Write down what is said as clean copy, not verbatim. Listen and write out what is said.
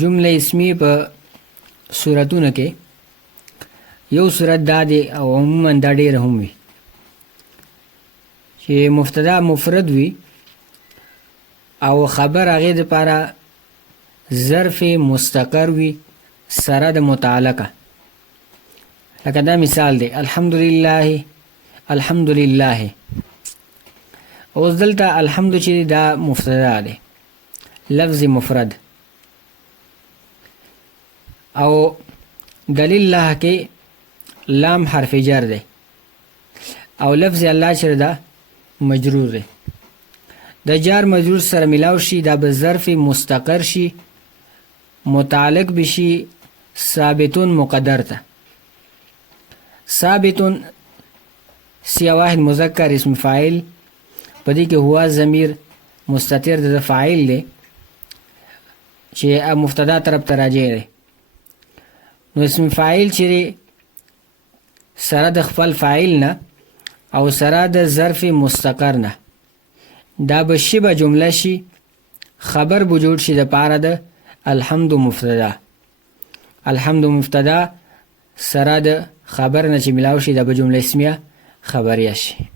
جمله اسمی په صورتونو کې یو صورت دا دی او عموما دا ډېره هم وي چې مبتدا مفرد وي او خبر هغې دپاره ظرف مستقر وي سره د متعلقه. لکه دا مثال دی الحمدلله الحمدلله. اوس دلته الحمد چې دا مبتدا دی لفظ مفرد او دلیل الله کې لام حرف جر دی او لفظ الله چې دا مجرور دی. د جار مجرور سره ملاو شي دا به ظرف مستقر شي متعلق بشي ثابتون مقدر ته. ثابتون سیا واحد مذکر اسم فاعل پدې کې هوا ضمیر مستتر د فاعل دی چې مبتدا طرف ته راجع دی. نو اسم فاعل چې سره د خپل فاعل نه او سره د ظرف مستقر نه دا به شبه جمله شي خبر به جوړ شي د پاره د الحمد مبتدا. الحمد مبتدا سره د خبر نه چې ملاو شي دا به جمله اسمیه خبریه شي.